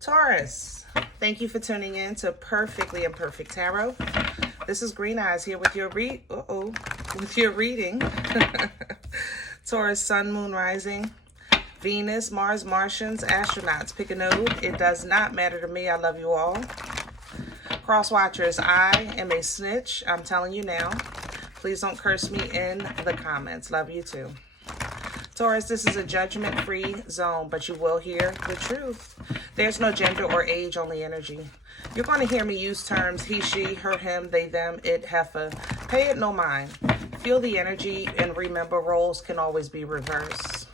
Taurus, thank you for tuning in to Perfectly Imperfect Tarot. This is Green Eyes here with your reading. Taurus, Sun, Moon, Rising, Venus, Mars, Martians, astronauts. Pick a node. It does not matter to me. I love you all. Cross watchers, I am a snitch. I'm telling you now. Please don't curse me in the comments. Love you too. Taurus, this is a judgment-free zone, but you will hear the truth. There's no gender or age, only energy. You're going to hear me use terms he, she, her, him, they, them, it, heifer. Pay it no mind. Feel the energy and remember roles can always be reversed.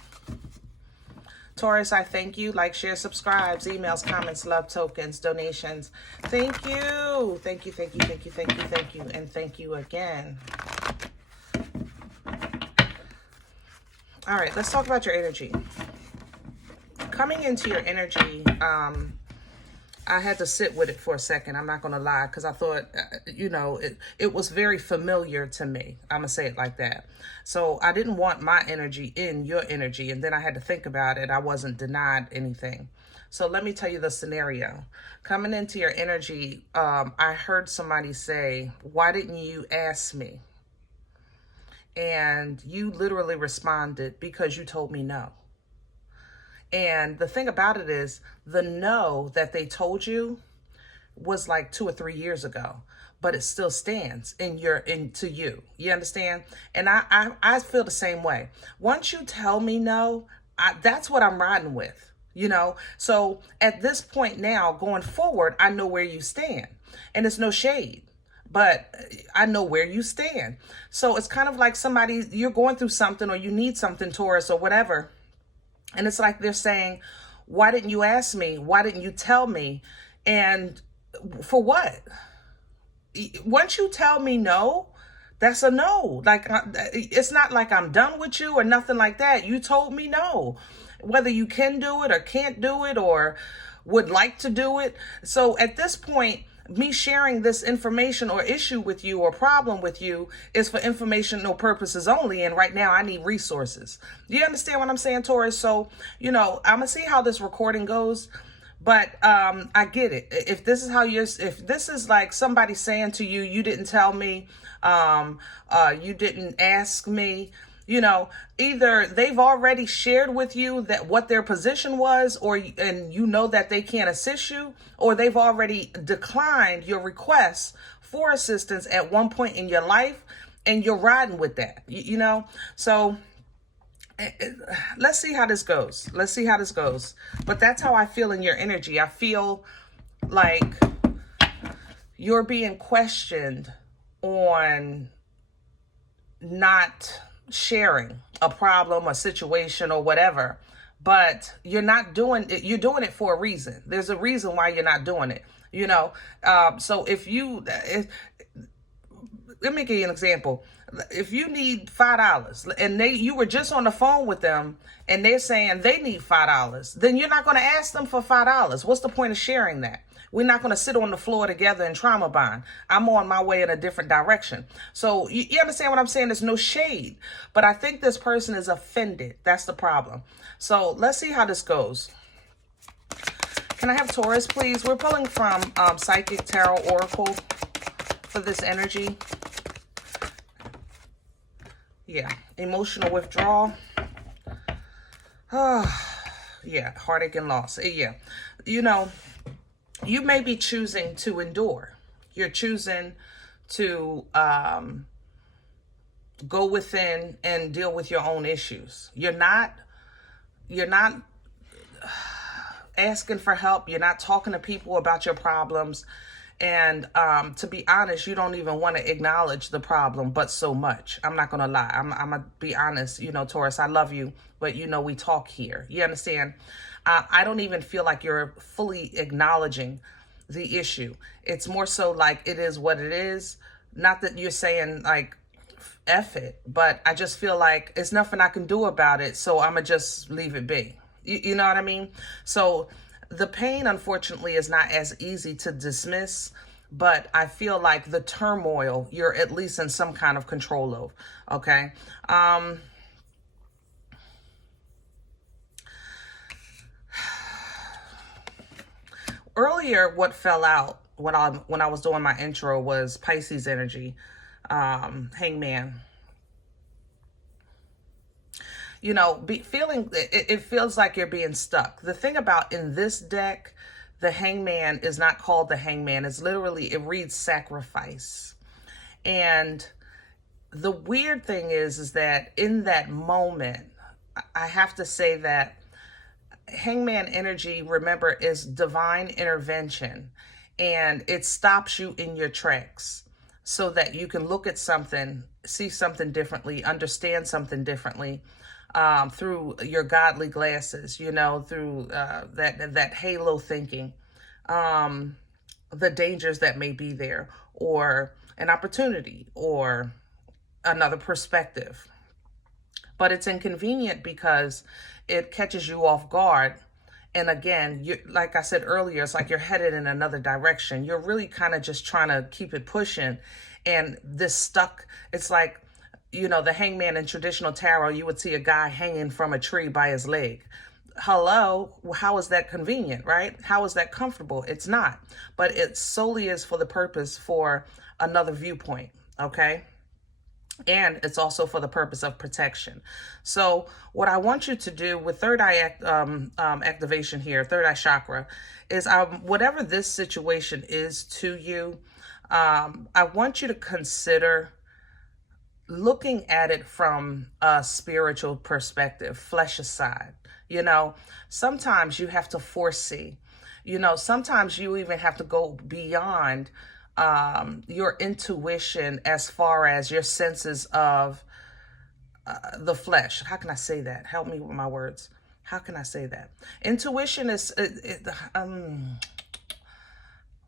Taurus, I thank you. Like, share, subscribes, emails, comments, love tokens, donations. Thank you. Thank you, thank you, thank you, thank you, thank you, and thank you again. All right, let's talk about your energy. Coming into your energy, I had to sit with it for a second. I'm not going to lie, because I thought, it was very familiar to me. I'm going to say it like that. So I didn't want my energy in your energy, and then I had to think about it. I wasn't denied anything. So let me tell you the scenario. Coming into your energy, I heard somebody say, why didn't you ask me? And you literally responded, because you told me no. And the thing about it is, the no that they told you was like 2 or 3 years ago, but it still stands to you. You understand? And I feel the same way. Once you tell me no, that's what I'm riding with, So at this point now, going forward, I know where you stand, and it's no shade, but I know where you stand. So it's kind of like you're going through something, or you need something, Taurus, or whatever. And it's like they're saying, why didn't you ask me? Why didn't you tell me? And for what? Once you tell me no, that's a no. Like, it's not like I'm done with you or nothing like that. You told me no. Whether you can do it or can't do it or would like to do it. So at this point, me sharing this information or issue with you or problem with you is for informational purposes only. And right now I need resources. Do you understand what I'm saying, Taurus? So, I'm going to see how this recording goes. But I get it. If this is like somebody saying to you, you didn't tell me, you didn't ask me, either they've already shared with you that what their position was, and that they can't assist you, or they've already declined your request for assistance at one point in your life, and you're riding with that, So let's see how this goes. But that's how I feel in your energy. I feel like you're being questioned on not sharing a problem, a situation, or whatever, but you're not doing it. You're doing it for a reason. There's a reason why you're not doing it, so let me give you an example. If you need $5 and you were just on the phone with them and they're saying they need $5, then you're not going to ask them for $5. What's the point of sharing that? We're not going to sit on the floor together and trauma bond. I'm on my way in a different direction. So you understand what I'm saying? There's no shade, but I think this person is offended. That's the problem. So let's see how this goes. Can I have Taurus, please? We're pulling from Psychic Tarot Oracle for this energy. Yeah, emotional withdrawal. Yeah, heartache and loss. Yeah, you may be choosing to endure. You're choosing to go within and deal with your own issues. You're not asking for help. You're not talking to people about your problems. And to be honest, you don't even want to acknowledge the problem, but so much. I'm not going to lie. I'm going to be honest, Taurus, I love you, but we talk here. You understand? I don't even feel like you're fully acknowledging the issue. It's more so like it is what it is. Not that you're saying like, F it, but I just feel like it's nothing I can do about it. So I'm going to just leave it be. You know what I mean? So the pain, unfortunately, is not as easy to dismiss, but I feel like the turmoil, you're at least in some kind of control of, okay? earlier, what fell out when I was doing my intro was Pisces energy, Hangman. You know, it feels like you're being stuck. The thing about in this deck, the Hangman is not called the Hangman. It's literally, it reads sacrifice. And the weird thing is that in that moment, I have to say that Hangman energy, remember, is divine intervention, and it stops you in your tracks so that you can look at something, see something differently, understand something differently, through your godly glasses, you know, through that halo thinking, the dangers that may be there, or an opportunity, or another perspective. But it's inconvenient because it catches you off guard. And again, you, like I said earlier, it's like you're headed in another direction. You're really kind of just trying to keep it pushing. And this stuck, it's like, you know, the Hangman in traditional tarot, you would see a guy hanging from a tree by his leg. Hello, how is that convenient, right? How is that comfortable? It's not. But it solely is for the purpose for another viewpoint, okay? And it's also for the purpose of protection. So what I want you to do with third eye activation here, third eye chakra, is whatever this situation is to you, I want you to consider looking at it from a spiritual perspective, flesh aside. You know, sometimes you have to foresee. You know, sometimes you even have to go beyond your intuition as far as your senses of the flesh. How can I say that? Help me with my words. How can I say that? Intuition is,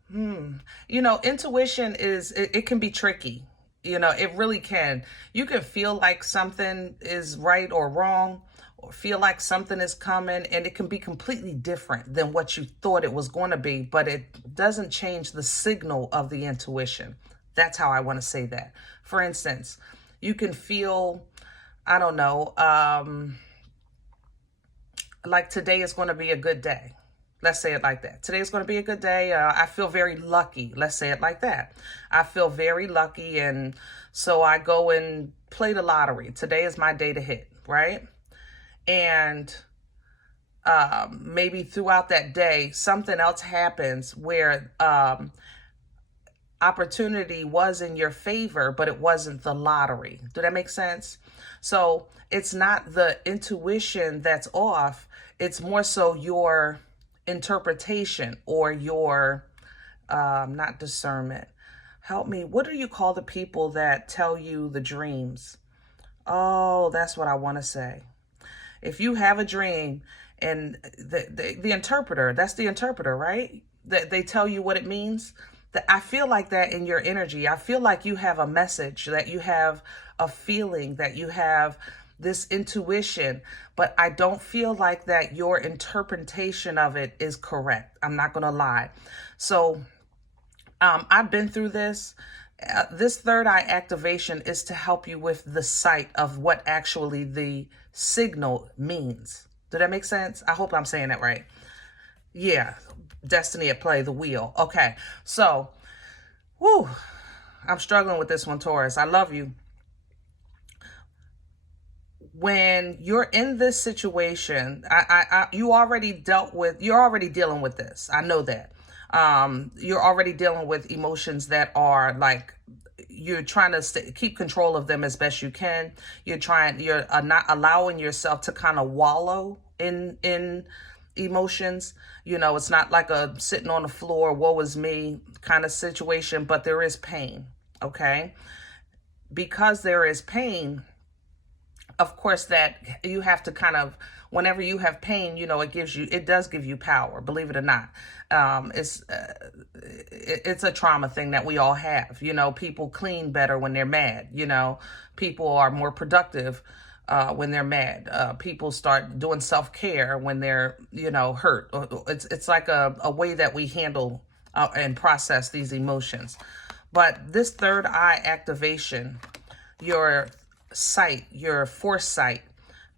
you know, intuition is, it can be tricky. You know, it really can. You can feel like something is right or wrong, or feel like something is coming, and it can be completely different than what you thought it was going to be, but it doesn't change the signal of the intuition. That's how I want to say that. For instance, you can feel, I don't know, like today is going to be a good day. Let's say it like that. Today is going to be a good day. I feel very lucky. Let's say it like that. I feel very lucky, and so I go and play the lottery. Today is my day to hit, right? And maybe throughout that day, something else happens where opportunity was in your favor, but it wasn't the lottery. Do that make sense? So it's not the intuition that's off. It's more so your interpretation or your, not discernment. Help me. What do you call the people that tell you the dreams? Oh, that's what I want to say. If you have a dream and the interpreter, that's the interpreter, right? They tell you what it means. I feel like that in your energy. I feel like you have a message, that you have a feeling, that you have this intuition, but I don't feel like that your interpretation of it is correct. I'm not going to lie. So I've been through this. This third eye activation is to help you with the sight of what actually the signal means. Did that make sense? I hope I'm saying that right. Yeah. Destiny at play, the wheel. Okay. So, whew, I'm struggling with this one, Taurus. I love you. When you're in this situation, you're already dealing with this. I know that. You're already dealing with emotions that are like, you're trying to keep control of them as best you can. You're not allowing yourself to kind of wallow in emotions. You know, it's not like a sitting on the floor, woe is me kind of situation, but there is pain. Okay. Because there is pain, of course, that you have to kind of, whenever you have pain, you know, it does give you power, believe it or not. It's a trauma thing that we all have. You know, people clean better when they're mad. You know, people are more productive when they're mad. People start doing self-care when they're, you know, hurt. It's like a way that we handle and process these emotions. But this third eye activation, your sight, your foresight,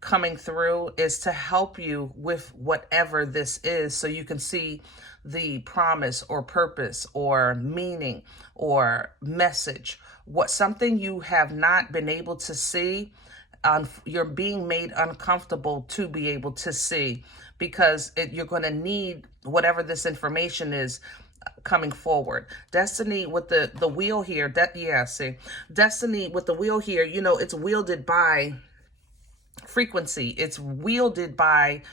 coming through is to help you with whatever this is, so you can see the promise or purpose or meaning or message. What something you have not been able to see, you're being made uncomfortable to be able to see, because you're going to need whatever this information is coming forward. Destiny with the wheel here, Destiny with the wheel here, you know, it's wielded by frequency. It's wielded by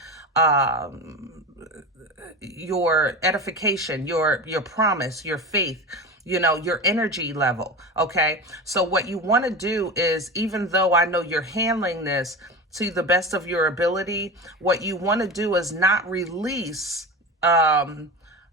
your edification, your promise, your faith, you know, your energy level. Okay. So what you want to do is, even though I know you're handling this to the best of your ability, what you want to do is not release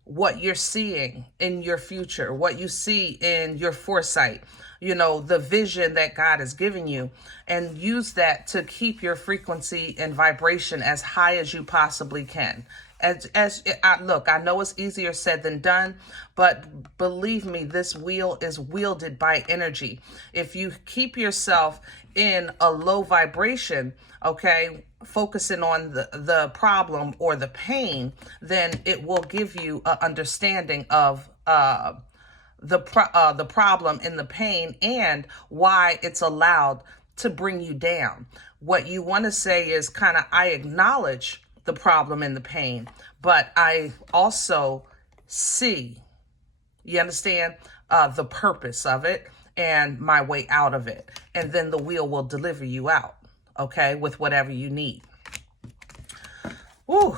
what you're seeing in your future, what you see in your foresight, you know, the vision that God has given you, and use that to keep your frequency and vibration as high as you possibly can. Look, I know it's easier said than done, but believe me, this wheel is wielded by energy. If you keep yourself in a low vibration, okay, focusing on the problem or the pain, then it will give you an understanding of the problem and the pain, and why it's allowed to bring you down. What you want to say is kind of, I acknowledge the problem and the pain, but I also see, you understand, the purpose of it and my way out of it. And then the wheel will deliver you out, okay, with whatever you need. Woo.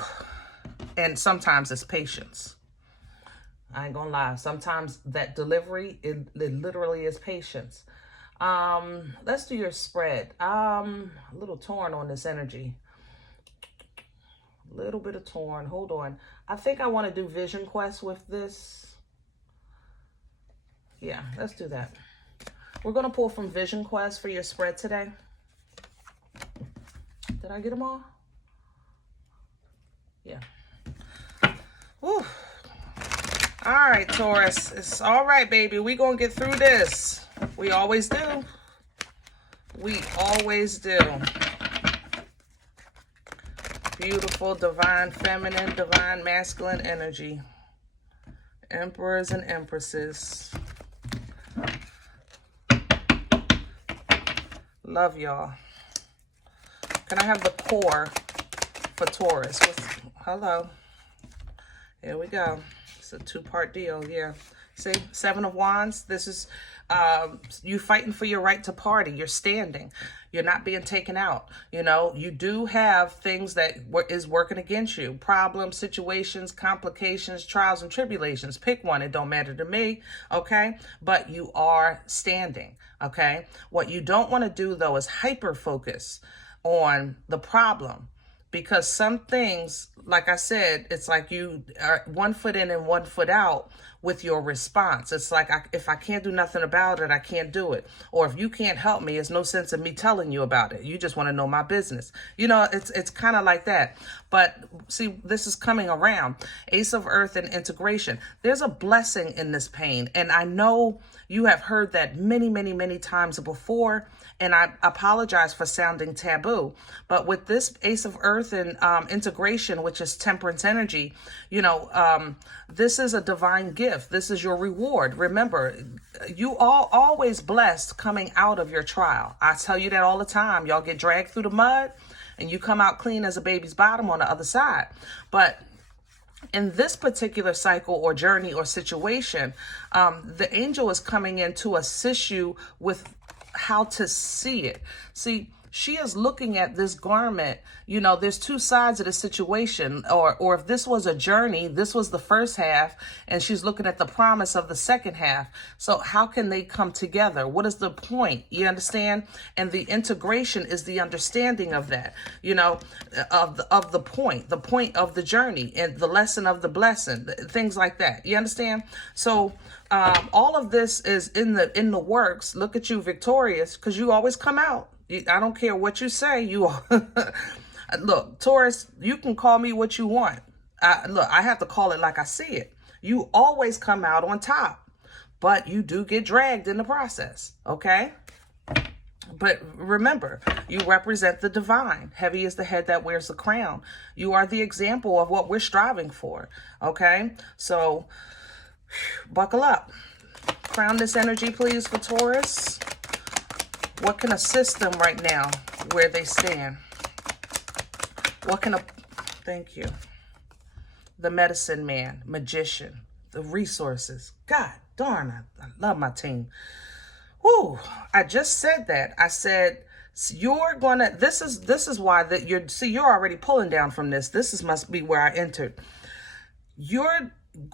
And sometimes it's patience. I ain't gonna lie. Sometimes that delivery, it literally is patience. Let's do your spread. A little torn on this energy. Little bit of torn. Hold on. I think I want to do Vision Quest with this. Yeah, let's do that. We're going to pull from Vision Quest for your spread today. Did I get them all? Yeah. Woo. All right, Taurus. It's all right, baby. We're going to get through this. We always do. We always do. Beautiful, divine feminine, divine masculine energy. Emperors and empresses. Love y'all. Can I have the core for Taurus? Hello. Here we go. It's a two-part deal. Yeah. See, Seven of Wands. This is you fighting for your right to party. You're standing. You're not being taken out. You know, you do have things that is working against you. Problems, situations, complications, trials, and tribulations. Pick one. It don't matter to me. Okay. But you are standing. Okay. What you don't want to do, though, is hyper focus on the problem. Because some things, like I said, it's like you are 1 foot in and 1 foot out with your response. It's like, if I can't do nothing about it, I can't do it. Or if you can't help me, it's no sense in me telling you about it. You just want to know my business. You know, it's kind of like that. But see, this is coming around. Ace of Earth and integration. There's a blessing in this pain. And I know you have heard that many, many, many times before. And I apologize for sounding taboo, but with this Ace of Earth and integration, which is temperance energy, you know, this is a divine gift. This is your reward. Remember, you are always blessed coming out of your trial. I tell you that all the time. Y'all get dragged through the mud and you come out clean as a baby's bottom on the other side. But in this particular cycle or journey or situation, the angel is coming in to assist you with how to see it. See, she is looking at this garment. You know, there's two sides of the situation, or if this was a journey, this was the first half, and she's looking at the promise of the second half. So how can they come together? What is the point? You understand? And the integration is the understanding of that, you know, of the point of the journey and the lesson of the blessing, things like that. You understand? So all of this is in the works. Look at you, victorious, because you always come out. I don't care what you say. You look, Taurus, you can call me what you want. Look, I have to call it like I see it. You always come out on top, but you do get dragged in the process. Okay. But remember, you represent the divine. Heavy is the head that wears the crown. You are the example of what we're striving for. Okay? So, buckle up. Crown this energy, please, for Taurus. What can assist them right now where they stand? What can... Thank you. The medicine man, magician, the resources. God darn, I love my team. Whew, I just said that. I said, you're gonna, this is why that you're already pulling down from this. Must be where I entered. You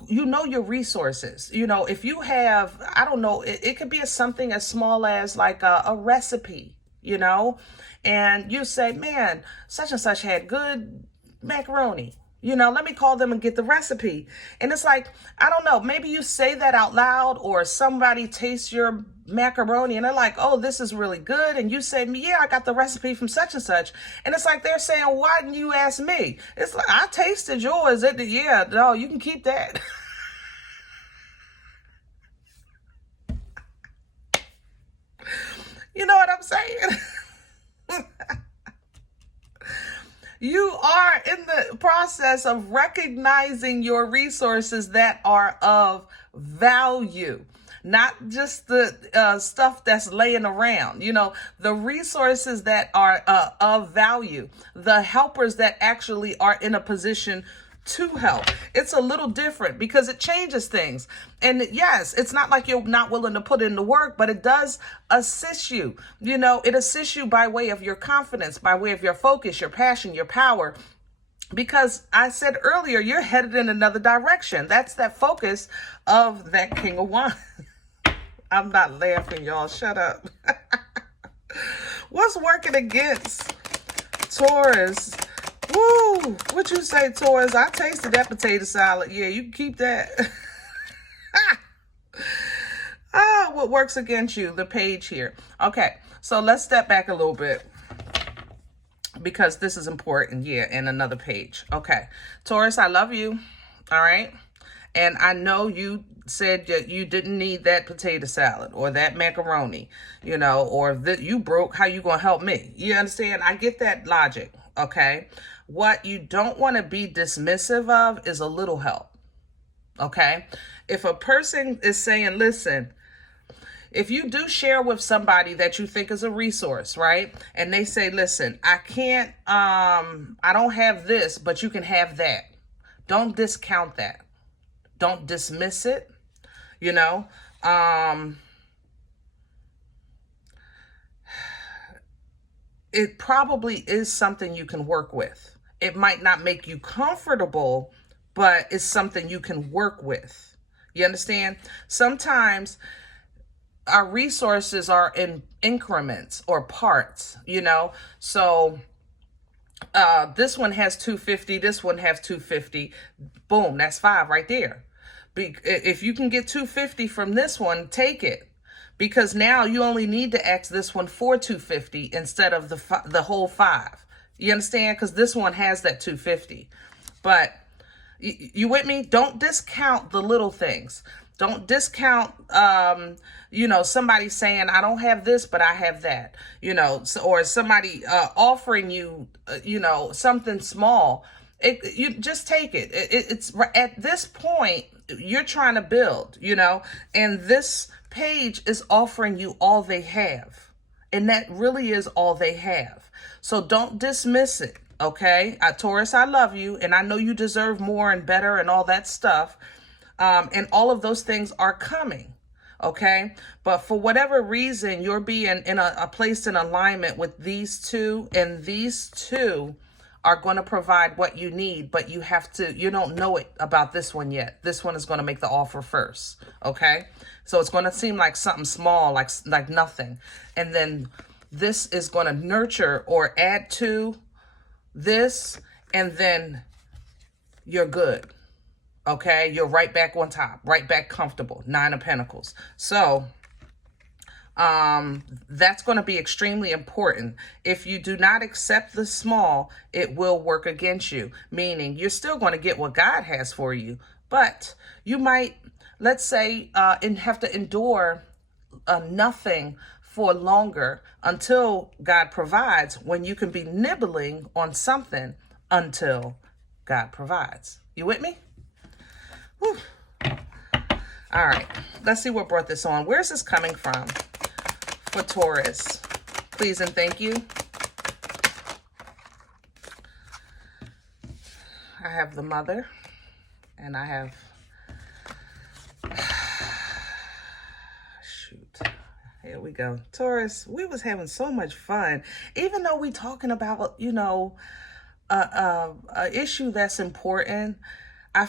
know your resources. You know, if you have, I don't know, it could be something as small as like a recipe, you know, and you say, man, such and such had good macaroni. You know, let me call them and get the recipe. And it's like, I don't know, maybe you say that out loud, or somebody tastes your macaroni and they're like, oh, this is really good. And you say, yeah, I got the recipe from such and such. And it's like they're saying, why didn't you ask me? It's like, I tasted yours. Yeah, no, you can keep that. You know what I'm saying? You are in the process of recognizing your resources that are of value, not just the stuff that's laying around. You know, the resources that are of value, the helpers that actually are in a position to help. It's a little different because it changes things. And yes, it's not like you're not willing to put in the work, but it does assist you. You know, it assists you by way of your confidence, by way of your focus, your passion, your power. Because I said earlier, you're headed in another direction. That's that focus of that King of Wands. I'm not laughing, y'all. Shut up. What's working against Taurus? Woo! What you say, Taurus? I tasted that potato salad. Yeah, you can keep that. What works against you? The page here. Okay, so let's step back a little bit because this is important. Yeah, and another page. Okay, Taurus, I love you. All right. And I know you said that you didn't need that potato salad or that macaroni, you know, or that you broke. How you going to help me? You understand? I get that logic. Okay. What you don't want to be dismissive of is a little help. Okay. If a person is saying, listen, if you do share with somebody that you think is a resource, right? And they say, listen, I can't, I don't have this, but you can have that. Don't discount that. Don't dismiss it. You know, it probably is something you can work with. It might not make you comfortable, but it's something you can work with. You understand? Sometimes our resources are in increments or parts, you know? So this one has 250, this one has 250. Boom, that's 5 right there. If you can get 250 from this one, take it. Because now you only need to ask this one for 250 instead of the whole 5. You understand? Because this one has that 250. But you with me? Don't discount the little things. Don't discount, you know, somebody saying, I don't have this, but I have that. You know, or somebody offering you, you know, something small. You just take it. It's at this point, you're trying to build, you know, and this page is offering you all they have. And that really is all they have. So don't dismiss it, okay? Taurus, I love you, and I know you deserve more and better and all that stuff. And all of those things are coming, okay? But for whatever reason, you're being in a place in alignment with these two, and these two are going to provide what you need, but you don't know it about this one yet. This one is going to make the offer first, okay? So it's going to seem like something small, like nothing. And then this is going to nurture or add to this, and then you're good, okay? You're right back on top, right back comfortable, 9 of Pentacles. So that's going to be extremely important. If you do not accept the small, it will work against you, meaning you're still going to get what God has for you, but you might, let's say, have to endure nothing for longer until God provides, when you can be nibbling on something until God provides. You with me? Whew. All right, let's see what brought this on. Where's this coming from for Taurus? Please and thank you. I have the Mother, and I have, shoot, here we go. Taurus, we was having so much fun. Even though we talking about, you know, a issue that's important, I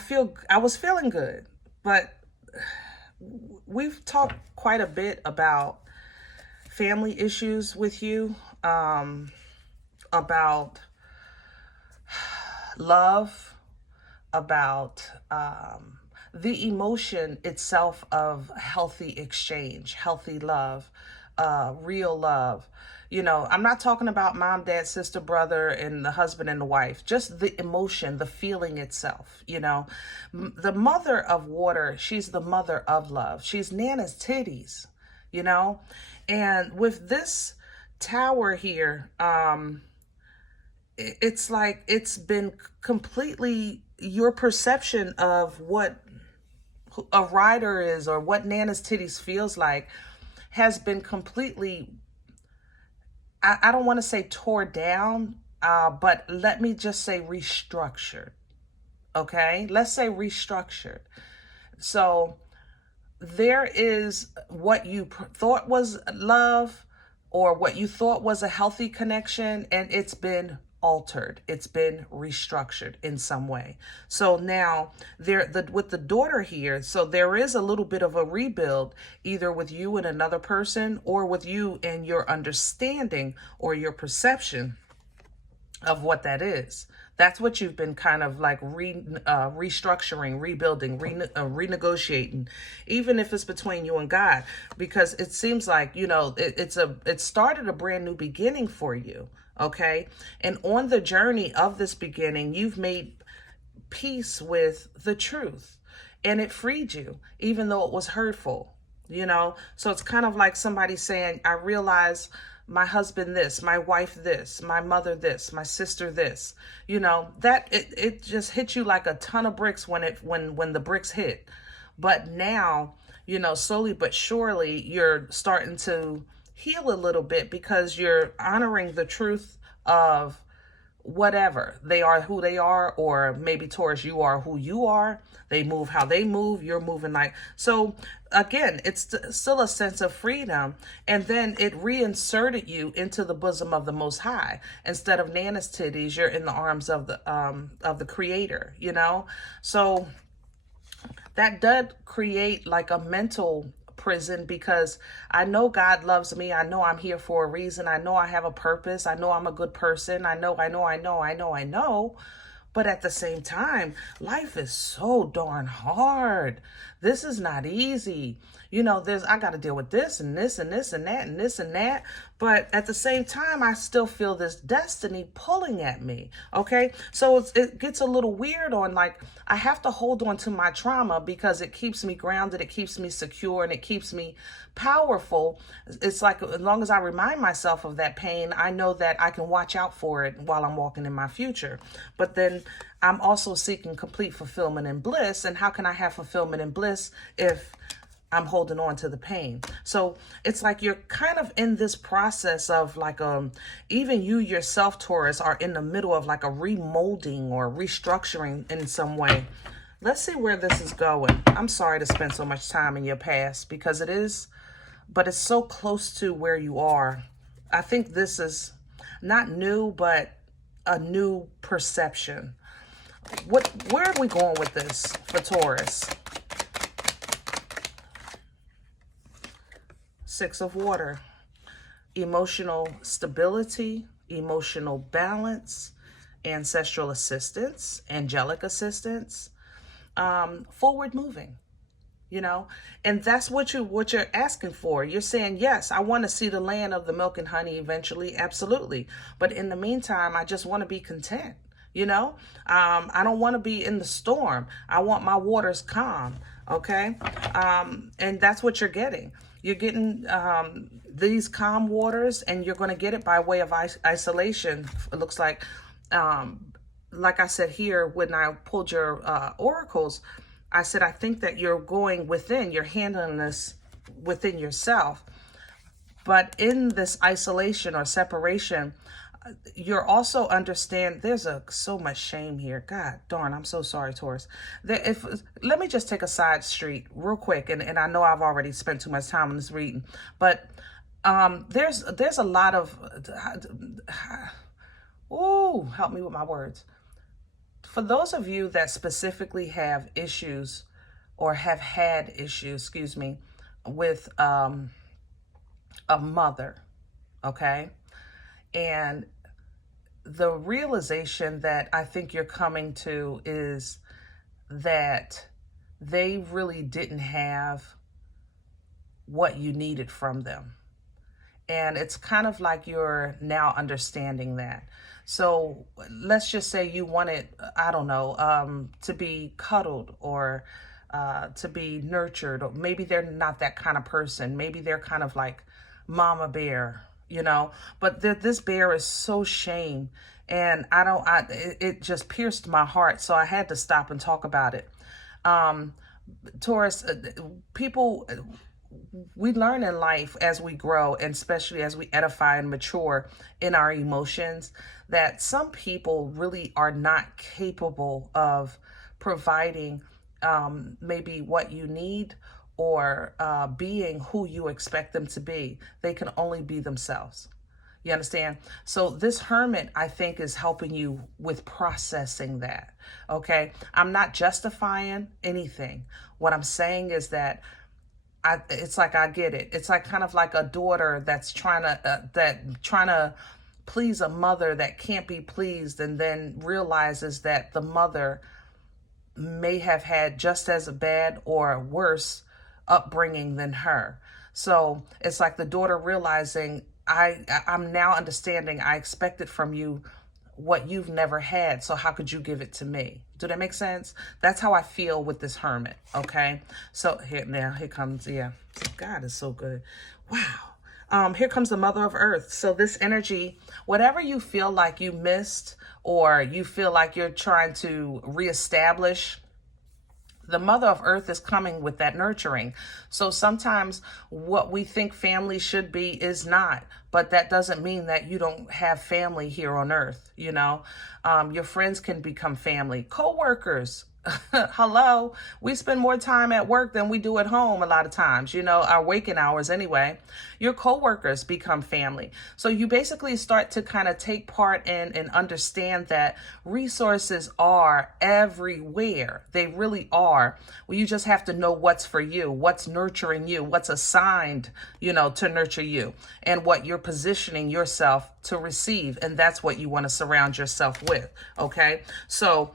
was feeling good, but we've talked quite a bit about family issues with you, about love, about the emotion itself of healthy exchange, healthy love, real love. You know, I'm not talking about mom, dad, sister, brother, and the husband and the wife, just the emotion, the feeling itself. You know, the mother of water, she's the mother of love. She's Nana's titties, you know, and with this tower here, it's like it's been completely, your perception of what a rider is or what Nana's titties feels like has been completely, I don't want to say tore down, but let me just say restructured. Okay, let's say restructured. So there is what you thought was love or what you thought was a healthy connection, and it's been altered. It's been restructured in some way. So now with the daughter here, so there is a little bit of a rebuild, either with you and another person, or with you and your understanding or your perception of what that is. That's what you've been kind of like restructuring, rebuilding, renegotiating, even if it's between you and God, because it seems like, you know, it started a brand new beginning for you. Okay. And on the journey of this beginning, you've made peace with the truth, and it freed you, even though it was hurtful, you know? So it's kind of like somebody saying, I realize my husband this, my wife this, my mother this, my sister this, you know, that it just hit you like a ton of bricks when the bricks hit. But now, you know, slowly but surely you're starting to heal a little bit, because you're honoring the truth of whatever they are, who they are, or maybe Taurus, you are who you are. They move how they move, you're moving like, so again, it's still a sense of freedom. And then it reinserted you into the bosom of the Most High. Instead of Nana's titties, you're in the arms of the Creator, you know? So that did create like a mental prison, because I know God loves me. I know I'm here for a reason. I know I have a purpose. I know I'm a good person. I know. But at the same time, life is so darn hard. This is not easy. You know, I got to deal with this and this and this and that and this and that. But at the same time, I still feel this destiny pulling at me. Okay. So it gets a little weird on, like, I have to hold on to my trauma because it keeps me grounded. It keeps me secure, and it keeps me powerful. It's like, as long as I remind myself of that pain, I know that I can watch out for it while I'm walking in my future. But then I'm also seeking complete fulfillment and bliss. And how can I have fulfillment and bliss if I'm holding on to the pain? So it's like you're kind of in this process of like, even you yourself, Taurus, are in the middle of like a remolding or restructuring in some way. Let's see where this is going. I'm sorry to spend so much time in your past, because it is, but it's so close to where you are. I think this is not new, but a new perception. Where are we going with this for Taurus? Six of Water. Emotional stability, emotional balance, ancestral assistance, angelic assistance, forward moving, you know, and that's what you're asking for. You're saying, yes, I want to see the land of the milk and honey eventually. Absolutely. But in the meantime, I just want to be content. You know, I don't want to be in the storm. I want my waters calm. Okay. And that's what you're getting. You're getting these calm waters, and you're going to get it by way of isolation. It looks like I said here, when I pulled your oracles, I said, I think that you're going within, you're handling this within yourself. But in this isolation or separation, you're also understand there's so much shame here. God darn, I'm so sorry, Taurus. Let me just take a side street real quick, and I know I've already spent too much time on this reading, but there's a lot of help me with my words. For those of you that specifically have issues or have had issues, with a mother, okay? And the realization that I think you're coming to is that they really didn't have what you needed from them. And it's kind of like you're now understanding that. So let's just say you wanted, I don't know, to be cuddled or to be nurtured, or maybe they're not that kind of person. Maybe they're kind of like mama bear, but this bear is so shame, and it just pierced my heart. So I had to stop and talk about it. Taurus, people, we learn in life as we grow, and especially as we edify and mature in our emotions, that some people really are not capable of providing maybe what you need, or being who you expect them to be. They can only be themselves. You understand? So this hermit, I think, is helping you with processing that. Okay? I'm not justifying anything. What I'm saying is that it's like, I get it. It's like kind of like a daughter that's trying to please a mother that can't be pleased, and then realizes that the mother may have had just as a bad or worse upbringing than her. So it's like the daughter realizing, I'm now understanding, I expected from you what you've never had, so how could you give it to me? Do that make sense? That's how I feel with this hermit, okay? So here comes, God is so good. Wow. Here comes the Mother of Earth. So this energy, whatever you feel like you missed, or you feel like you're trying to reestablish, the Mother of Earth is coming with that nurturing. So sometimes what we think family should be is not, but that doesn't mean that you don't have family here on Earth. Your friends can become family. Co-workers, hello, we spend more time at work than we do at home a lot of times, our waking hours anyway. Your co-workers become family. So you basically start to kind of take part in and understand that resources are everywhere. They really are. Well, you just have to know what's for you, what's nurturing you, what's assigned, to nurture you, and what you're positioning yourself to receive. And that's what you want to surround yourself with. Okay. So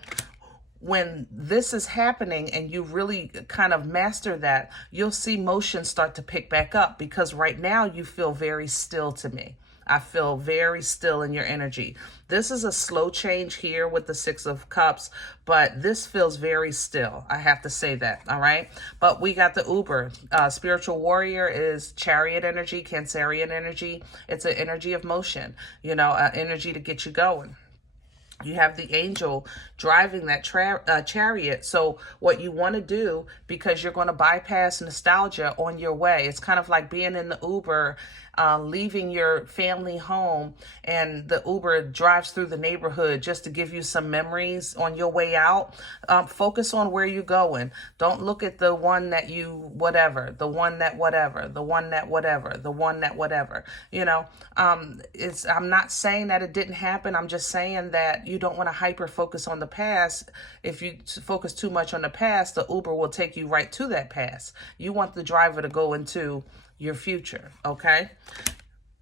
when this is happening and you really kind of master that, you'll see motion start to pick back up, because right now you feel very still to me. I feel very still in your energy. This is a slow change here with the Six of Cups, but this feels very still. I have to say that, all right? But we got the Uber. Spiritual warrior is chariot energy, Cancerian energy. It's an energy of motion, energy to get you going. You have the angel driving that chariot. So what you want to do, because you're going to bypass nostalgia on your way, it's kind of like being in the Uber, leaving your family home, and the Uber drives through the neighborhood just to give you some memories on your way out. Focus on where you're going. Don't look at the one that the one that whatever. I'm not saying that it didn't happen. I'm just saying that you don't want to hyper focus on the past. If you focus too much on the past, the Uber will take you right to that past. You want the driver to go into your future, okay?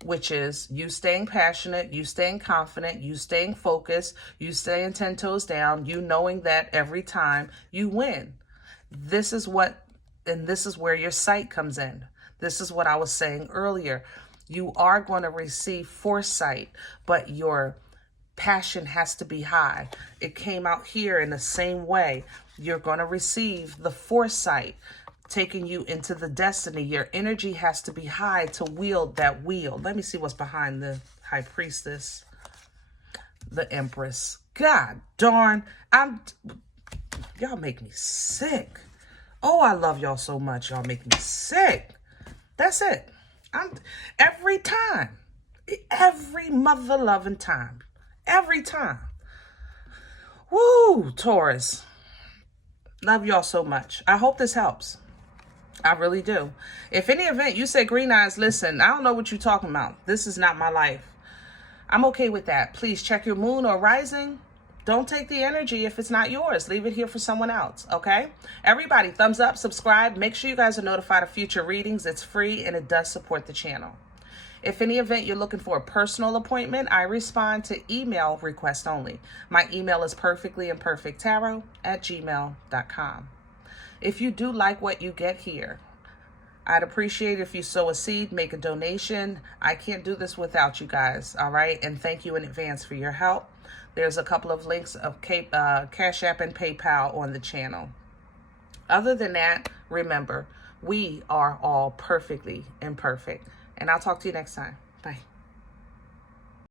Which is you staying passionate, you staying confident, you staying focused, you staying 10 toes down, you knowing that every time you win. This is where your sight comes in. This is what I was saying earlier. You are going to receive foresight, but your passion has to be high. It came out here in the same way. You're going to receive the foresight. taking you into the destiny. Your energy has to be high to wield that wheel. Let me see what's behind the High Priestess, the Empress. God darn, y'all make me sick. Oh, I love y'all so much. Y'all make me sick. That's it. Every time, every mother loving time, every time. Woo, Taurus. Love y'all so much. I hope this helps. I really do. If any event you say, Green Eyes, listen, I don't know what you're talking about. This is not my life. I'm okay with that. Please check your moon or rising. Don't take the energy if it's not yours. Leave it here for someone else, okay? Everybody, thumbs up, subscribe. Make sure you guys are notified of future readings. It's free and it does support the channel. If any event you're looking for a personal appointment, I respond to email request only. My email is perfectlyimperfecttarot@gmail.com. If you do like what you get here, I'd appreciate if you sow a seed, make a donation. I can't do this without you guys, all right? And thank you in advance for your help. There's a couple of links of Cash App and PayPal on the channel. Other than that, remember, we are all perfectly imperfect. And I'll talk to you next time. Bye.